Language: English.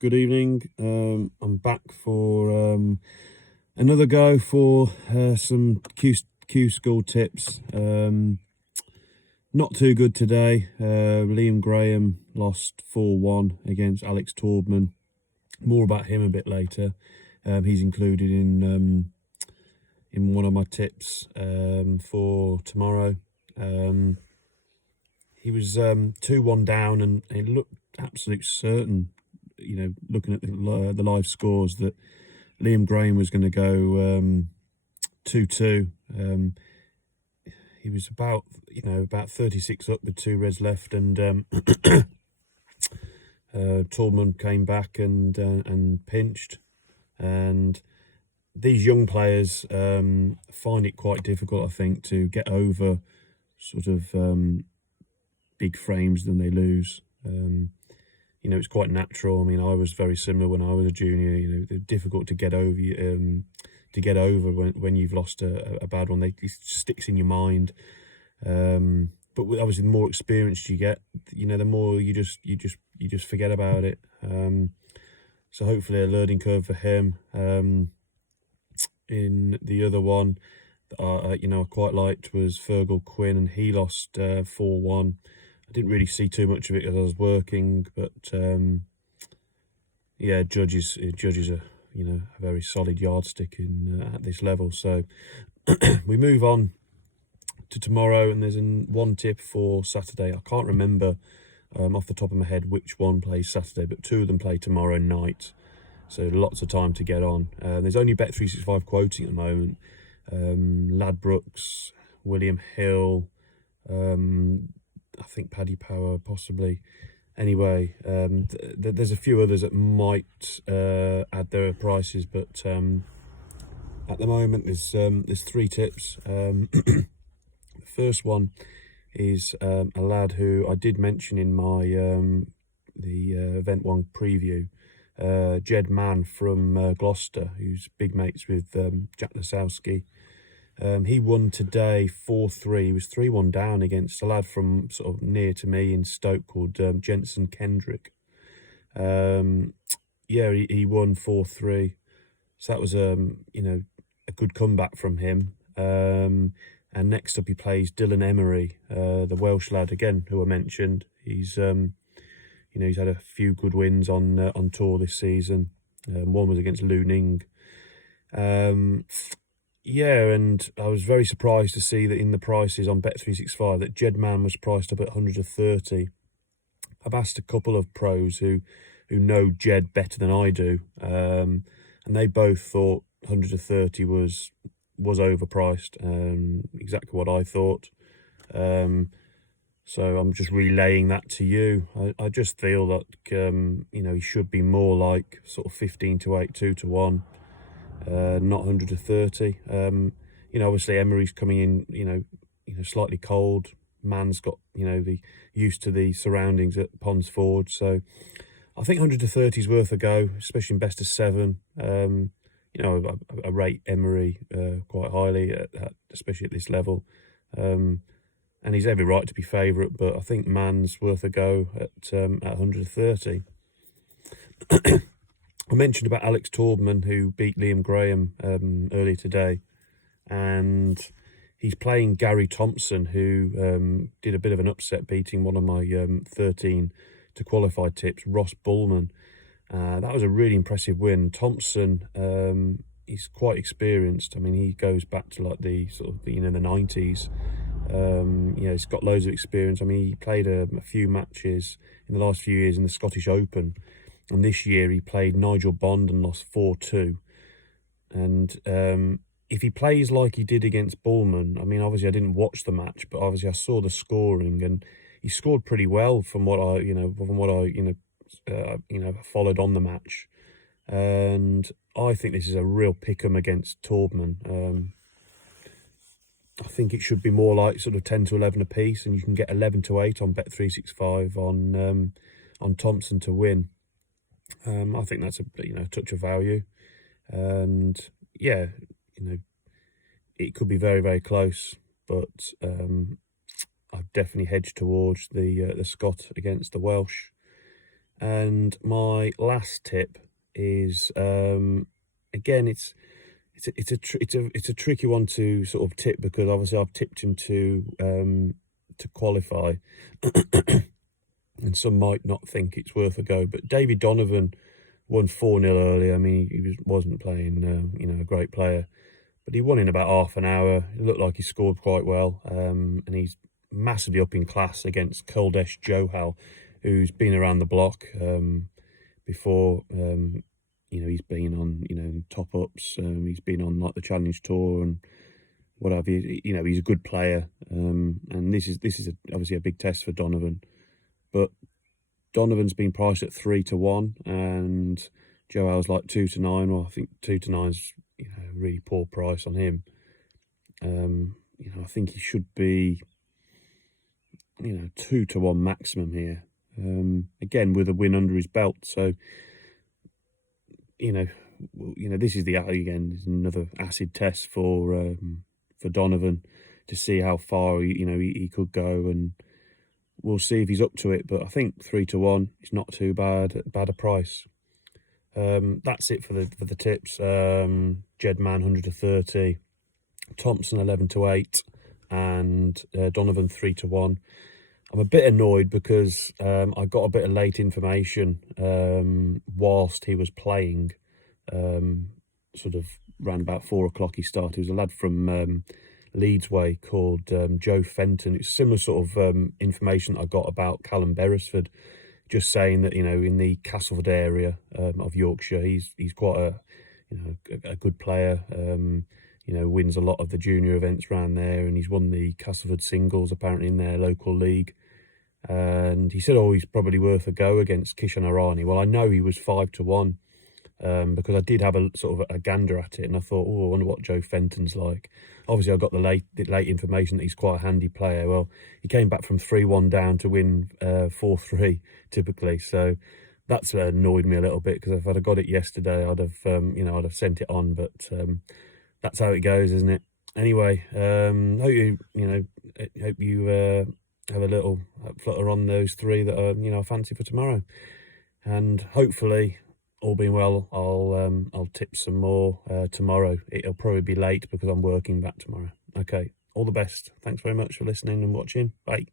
good evening. I'm back for another go for some Q school tips. Not too good today. Liam Graham lost 4-1 against Alex Taubman. More about him a bit later. He's included in one of my tips for tomorrow. He was 2-1 down, and it looked absolute certain, looking at the live scores, that Liam Graham was going to go 2-2. He was about 36 up with 2 reds left, and Taubman came back and pinched. And these young players find it quite difficult, I think, to get over sort of big frames than they lose. It's quite natural. I mean, I was very similar when I was a junior. They're difficult to get over. When you've lost a bad one, it sticks in your mind. But obviously, the more experience you get, the more you just forget about it. So hopefully, a learning curve for him. In the other one that I quite liked was Fergal Quinn, and he lost 4-1. I didn't really see too much of it as I was working, but judges are a very solid yardstick at this level. So we move on to tomorrow, and there's one tip for Saturday. I can't remember off the top of my head which one plays Saturday, but 2 of them play tomorrow night. So lots of time to get on. There's only Bet365 quoting at the moment. Ladbrokes, William Hill, I think Paddy Power possibly. Anyway, there's a few others that might add their prices, but at the moment there's 3 tips. The first one is a lad who I did mention in my the Event 1 preview. Jed Mann from Gloucester, who's big mates with Jack Lasowski. He won today 4-3. He was 3-1 down against a lad from sort of near to me in Stoke called Jensen Kendrick. He won 4-3. So that was a good comeback from him. And next up he plays Dylan Emery, the Welsh lad again who I mentioned. He's he's had a few good wins on tour this season. One was against Lu Ning. And I was very surprised to see that in the prices on Bet365 that Jed Mann was priced up at 130. I've asked a couple of pros who know Jed better than I do, and they both thought 130 was overpriced. Exactly what I thought. So I'm just relaying that to you. I just feel that he should be more like sort of 15 to 8, 2 to 1. Not 100 to 30. Obviously Emery's coming in, slightly cold. Mann's got, the used to the surroundings at Ponds Forge. So I think 100 to 30 is worth a go, especially in best of 7. I rate Emery quite highly, especially at this level. And he's every right to be favourite, but I think Mann's worth a go at 100 to 30. I mentioned about Alex Taubman, who beat Liam Graham earlier today, and he's playing Gary Thompson, who did a bit of an upset, beating one of my 13 to qualified tips, Ross Bullman. That was a really impressive win. Thompson, he's quite experienced. I mean, he goes back to like the sort of the 90s. He's got loads of experience. I mean, he played a few matches in the last few years in the Scottish Open. And this year he played Nigel Bond and lost 4-2. And if he plays like he did against Bullman, I mean, obviously I didn't watch the match, but obviously I saw the scoring, and he scored pretty well from what I followed on the match. And I think this is a real pick-em against Taubman. I think it should be more like sort of 10 to 11 apiece, and you can get 11 to 8 on Bet365 on Thompson to win. I think that's a touch of value, and it could be very, very close, but I've definitely hedged towards the Scot against the Welsh. And my last tip is again, it's a tricky one to sort of tip, because obviously I've tipped him to qualify, and some might not think it's worth a go. But David Donovan won 4-0 early. I mean, he wasn't playing a great player, but he won in about half an hour. It looked like he scored quite well, and he's massively up in class against Kuldesh Johal, who's been around the block before. He's been on top ups. He's been on like the Challenge Tour and whatever. He's a good player, and this is obviously a big test for Donovan. But Donovan's been priced at 3-1, and Joel's like 2-9. Well, I think 2-9's a really poor price on him. I think he should be 2-1 maximum here. Again, with a win under his belt. So this is another acid test for Donovan, to see how far he could go, and we'll see if he's up to it. But I think 3-1 is not too bad a price. That's it for the tips. Jedman 100-30, Thompson 11-8, and Donovan 3-1. I'm a bit annoyed because I got a bit of late information whilst he was playing. Sort of around about 4 o'clock he started. He was a lad from Leeds way called Joe Fenton. It's similar sort of information I got about Callum Beresford, just saying that in the Castleford area of Yorkshire, he's quite a good player. Wins a lot of the junior events around there, and he's won the Castleford singles apparently in their local league. And he said, he's probably worth a go against Kishan Arani. Well, I know he was 5-1 because I did have a sort of a gander at it, and I thought, I wonder what Joe Fenton's like. Obviously, I got the late information that he's quite a handy player. Well, he came back from 3-1 down to win 4-3 typically. So that's annoyed me a little bit, because if I'd have got it yesterday, I'd have sent it on. But that's how it goes, isn't it? Anyway, hope you have a little flutter on those three that I fancy for tomorrow, and hopefully, all being well, I'll tip some more tomorrow. It'll probably be late because I'm working back tomorrow. Okay, all the best. Thanks very much for listening and watching. Bye.